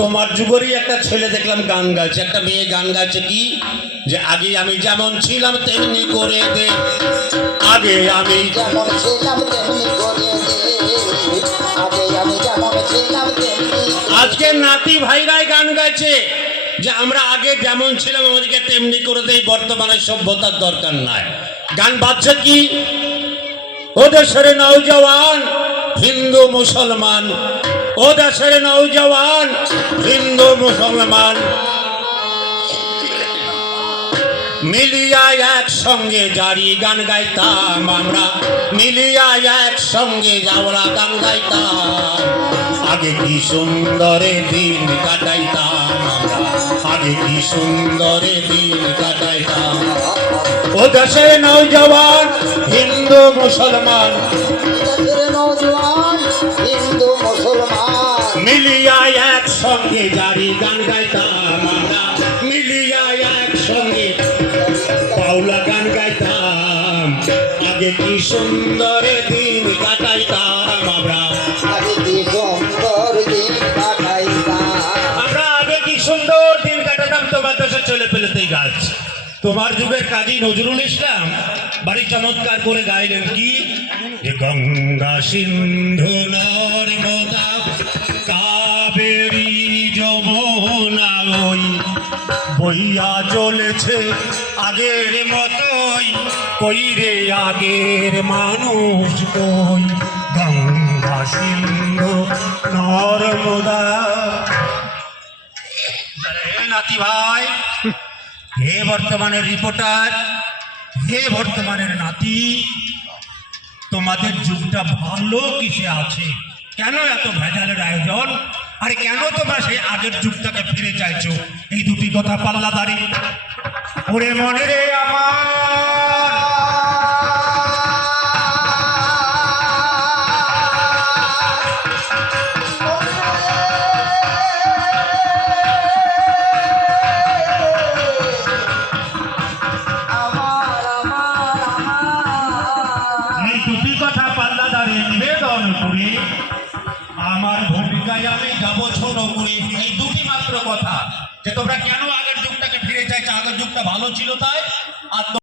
তোমার যুগেরই একটা ছেলে দেখলাম গান গাইছে, একটা মেয়ে গান গাইছে কি যে আগে আমি যেমন ছিলাম তেমনি করে দে, আগে আমি যেমন ছিলাম তেমনি করে দে, আগে আমি যেমন ছিলাম তেমনি। আজকে নাতি ভাইরাই গান গাইছে যে আমরা আগে যেমন ছিলাম আমাদেরকে তেমনি করে দেই, বর্তমানে সভ্যতার দরকার নাই। গান বাজছে কি ও দেশের নৌজওয়ান হিন্দু মুসলমান, ও দেশের নৌজওয়ান হিন্দু মুসলমান মিলিয়া একসঙ্গে জারি গান গাইতাম আমরা, মিলিয়া একসঙ্গে যাওয়া গান গাইতাম। আগে কি সুন্দরে দিন কাটাইতাম আমরা, আগে কি সুন্দরে দিন কাটাইতাম। ও দেশের নৌজওয়ান হিন্দু মুসলমান, দেশের নওজোয়ান হিন্দু মুসলমান মিলিয়া একসঙ্গে জারি গান গাইতাম আমরা, মিলিয়া একসঙ্গে পাওলা গান গাইতাম। আগে কি সুন্দর দিন কাটাইতাম আমরা, আগে কি সুন্দর দিন কাটাইতাম। আমরা আগে কি সুন্দর দিন কাটাতাম। তোমার দেশের ছেলে পেলেতেই গাছ। তোমার যুগের কাজী নজরুল ইসলাম বাড়ি চমৎকার করে গাইলেন কি যে গঙ্গা সিন্ধু নর্মদা কাবেরী যমুনা ওই বইয়া চলেছে আগের মতোই, কই রে আগের মানুষ কই, গঙ্গা সিন্ধু নর্মদা। নাতি ভাই, হে বর্তমানের রিপোর্টার, হে বর্তমানের নাতি, তোমাদের যুগটা ভালো কিসে আছে? কেন এত ভেজালের আয়োজন? আরে কেন তোমরা সেই আগের যুগটাকে ফিরে চাইছো? এই দুটি কথা পাল্লা দাঁড়ি ওরে মনে রে আমার। এই দুটি কথা পাল্লা দাঁড়িয়ে নিবেদন করে আমার ভূমিকায় আমি যাবো ছোট করে। এই দুটি মাত্র কথা যে তোমরা কেন আগের যুগটাকে ফিরে চাইছো, আগের যুগটা ভালো ছিল তাই, আর